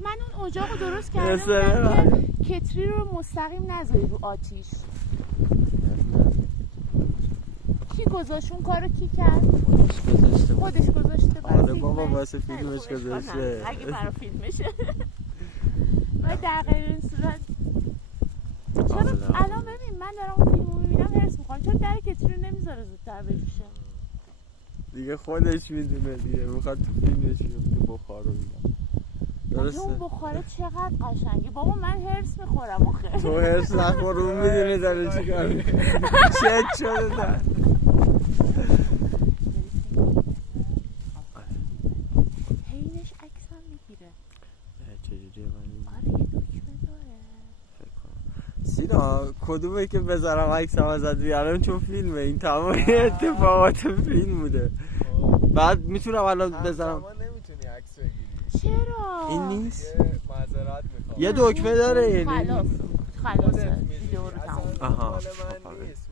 من اون اجاق رو درست کردم که کتری رو مستقیم نذاری رو آتیش. کی گذاشت اون کارو؟ کی کرد؟ خودش گذاشته. آره بابا واسه فیلمش گذاشته. اگه برای فیلمشه. ولی در غیر این صورت چرا الان ببین من دارم اون فیلمو میبینم هرس میخوام، چرا در کتری رو نمیذاره زودتر بجوشه؟ دیگه خودش میدونه دیگه، میخواد تو فیلمش تو بخار رو میدم. درسته؟ اون بخاره چقدر قشنگه بابا، من هرس میخورم آخه. تو هرس نخور، اون میدونه داره چیکار میکنه. چت شده در هینش عکسم میگیره. چجوریه من؟ آره یه دکمه داره. سینا کدومه که بذارم عکسم ازت بیارم؟ چون فیلمه این تمام اتفاقات فیلم بوده. بعد میتونم الان بذارم. نمیتونی عکس بگیری. چرا؟ این نیست؟ معذرت میخوام. یه دکمه داره خلاص ویدیو رو تموم. آها مال من نیست.